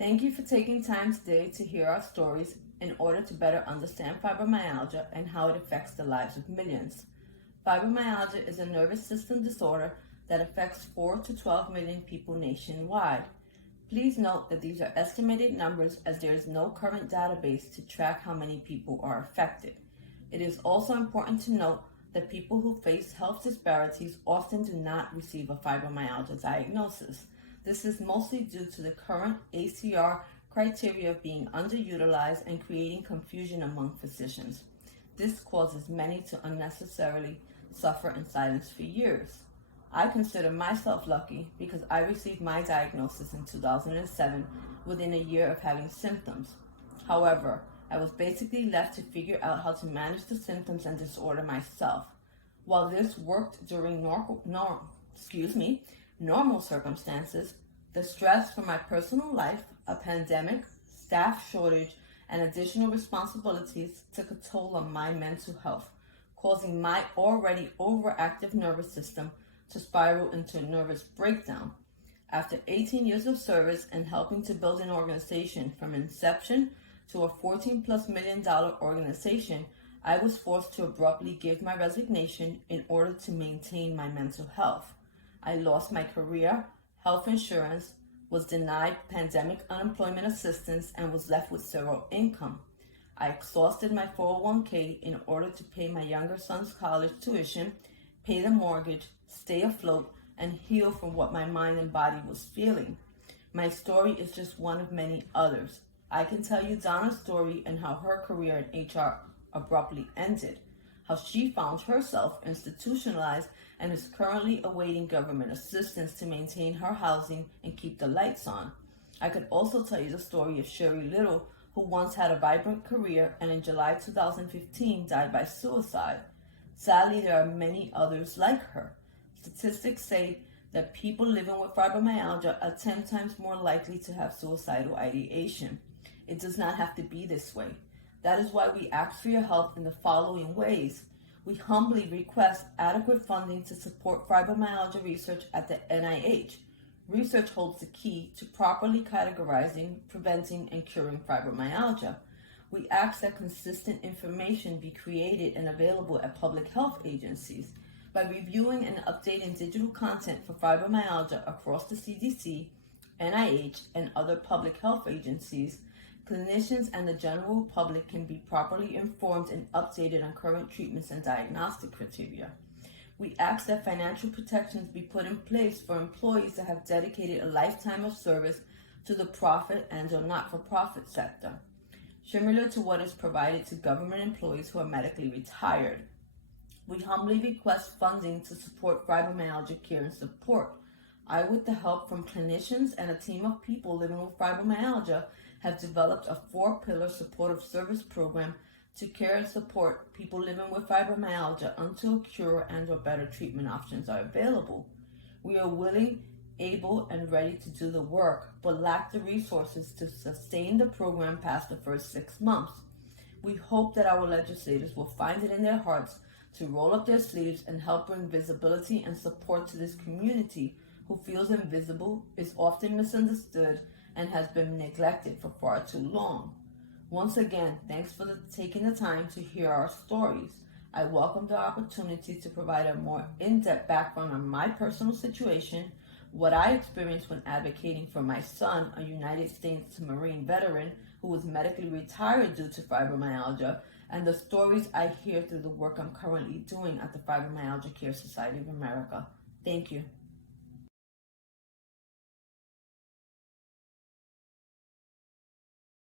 Thank you for taking time today to hear our stories in order to better understand fibromyalgia and how it affects the lives of millions. Fibromyalgia is a nervous system disorder that affects 4 to 12 million people nationwide. Please note that these are estimated numbers as there is no current database to track how many people are affected. It is also important to note that people who face health disparities often do not receive a fibromyalgia diagnosis. This is mostly due to the current ACR criteria being underutilized and creating confusion among physicians. This causes many to unnecessarily suffer in silence for years. I consider myself lucky because I received my diagnosis in 2007 within a year of having symptoms. However, I was basically left to figure out how to manage the symptoms and disorder myself. While this worked during normal circumstances, the stress from my personal life, a pandemic, staff shortage, and additional responsibilities took a toll on my mental health, causing my already overactive nervous system to spiral into a nervous breakdown. After 18 years of service and helping to build an organization from inception to a $14+ million organization, I was forced to abruptly give my resignation in order to maintain my mental health. I lost my career, health insurance, was denied pandemic unemployment assistance, and was left with zero income. I exhausted my 401k in order to pay my younger son's college tuition, pay the mortgage, stay afloat, and heal from what my mind and body was feeling. My story is just one of many others. I can tell you Donna's story and how her career in HR abruptly ended, how she found herself institutionalized and is currently awaiting government assistance to maintain her housing and keep the lights on. I could also tell you the story of Sherry Little, who once had a vibrant career and in July 2015 died by suicide. Sadly, there are many others like her. Statistics say that people living with fibromyalgia are 10 times more likely to have suicidal ideation. It does not have to be this way. That is why we ask for your help in the following ways. We humbly request adequate funding to support fibromyalgia research at the NIH. Research holds the key to properly categorizing, preventing, and curing fibromyalgia. We ask that consistent information be created and available at public health agencies. By reviewing and updating digital content for fibromyalgia across the CDC, NIH, and other public health agencies, clinicians and the general public can be properly informed and updated on current treatments and diagnostic criteria. We ask that financial protections be put in place for employees that have dedicated a lifetime of service to the profit and or not-for-profit sector, similar to what is provided to government employees who are medically retired. We humbly request funding to support fibromyalgia care and support. I, with the help from clinicians and a team of people living with fibromyalgia, have developed a 4-pillar supportive service program to care and support people living with fibromyalgia until a cure and or better treatment options are available. We are willing, able, and ready to do the work, but lack the resources to sustain the program past the first 6 months. We hope that our legislators will find it in their hearts to roll up their sleeves and help bring visibility and support to this community who feels invisible, is often misunderstood, and has been neglected for far too long. Once again, thanks for taking the time to hear our stories. I welcome the opportunity to provide a more in-depth background on my personal situation, what I experienced when advocating for my son, a United States Marine veteran who was medically retired due to fibromyalgia, and the stories I hear through the work I'm currently doing at the Fibromyalgia Care Society of America. Thank you.